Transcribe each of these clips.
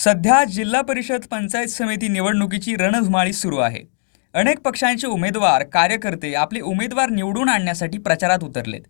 सध्या जिल्हा परिषद पंचायत समिती निवडणुकीची रणधुमाळी सुरू आहे। अनेक पक्षांचे उमेदवार कार्यकर्ते आपले उमेदवार निवडून आणण्यासाठी प्रचारात उतरलेत।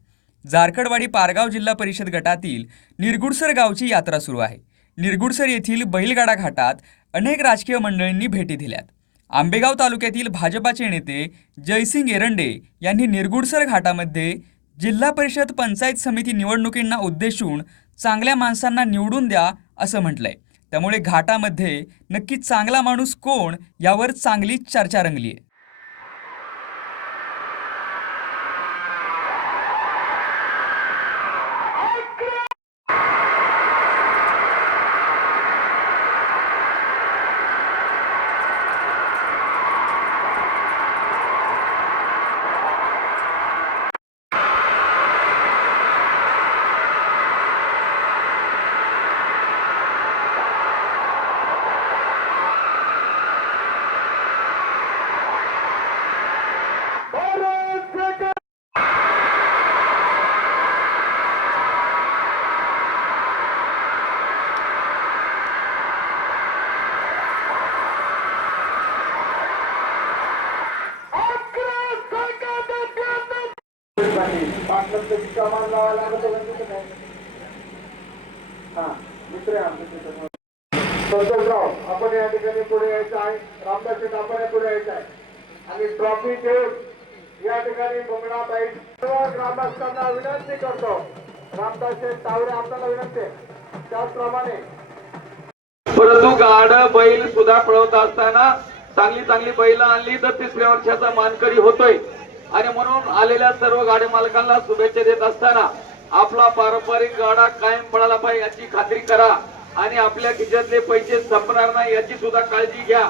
जारखडवाडी पारगाव जिल्हा परिषद गटातील निरगुडसर गावची यात्रा सुरू आहे। निरगुडसर येथील बैलगाडा घाटात अनेक राजकीय मंडळींनी भेटी दिल्यात। आंबेगाव तालुक्यातील भाजपाचे नेते जयसिंग एरंडे यांनी निरगुडसर घाटामध्ये जिल्हा परिषद पंचायत समिती निवडणुकींना उद्देशून चांगल्या माणसांना निवडून द्या असं म्हटलंय। त्यामुळे घाटामध्ये नक्की चांगला माणूस कोण यावर चांगली चर्चा रंगली आहे। संतोषराव आपण या ठिकाणी पुढे यायचं आहे। रामदास शेठ आपण पुढे यायचं आहे आणि ट्रॉफी घेऊन या ठिकाणी बुमणाबाई सर्व ग्रामस्थांना विनंती करतो। रामदास शेठ तावरे आपल्याला विनंती त्याचप्रमाणे परंतु गाड बैल सुद्धा पळवत असताना चांगली बैल आणली तर तिसऱ्या वर्षाचा मानकरी होतोय आणि म्हणून आलेल्या सर्व गाडी मालकांना शुभेच्छा देत असताना आपला पारंपरिक गाडा कायम पळाला पाहिजे याची खात्री करा आणि आपल्या खिशातले पैसे संपणार नाही याची सुद्धा काळजी घ्या।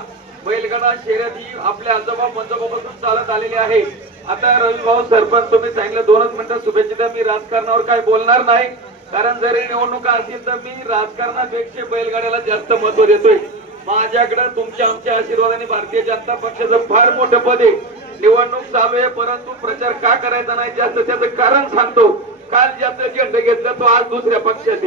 बैलगाडा शर्यत ही आपल्या आजोबा पंजोबापासून चालत आलेली आहे। आता रवी भाऊ सरपंच तुम्ही सांगितलं 2 मिनिटं शुभेच्छा द्या। मी राजकारणावर काही बोलणार नाही कारण जरी निवडणुका असतील तर मी राजकारणापेक्षा बैलगाड्याला जास्त महत्व देतोय। माझ्याकडे तुमच्या आमच्या आशीर्वादाने भारतीय जनता पक्षाचं फार मोठं पद आहे। निवडणूक चालू आहे परंतु प्रचार का करायचा नाही जास्त त्याचं कारण सांगतो। काल ज्याचा झेंडा घेतला तो आज दुसऱ्या पक्षात,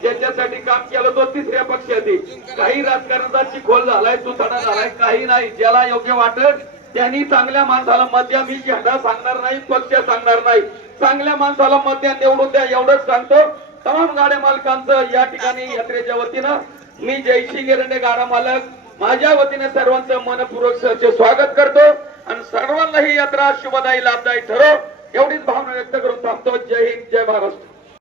ज्याच्यासाठी काम केलं तो तिसऱ्या पक्षात। काही राजकारणाचा चिखोल झालाय, तुतडा झालाय, काही नाही। ज्याला योग्य वाटत त्यांनी चांगल्या माणसाला मत द्या। मी झेंडा सांगणार नाही, पक्ष सांगणार नाही, चांगल्या माणसाला मत द्या, निवडून द्या एवढंच सांगतो। तमाम गाड्या मालकांचं या ठिकाणी यात्रेच्या वतीनं मी जयसिंग एरंडे गाडा मालक माझ्या वतीने सर्वांचं मनपूर्वक सहर्ष स्वागत करतो आणि सर्वांना ही यात्रा शुभदायी लाभदायी ठरो एवढीच भावना व्यक्त करून थांबतो। जय हिंद, जय महाराष्ट्र।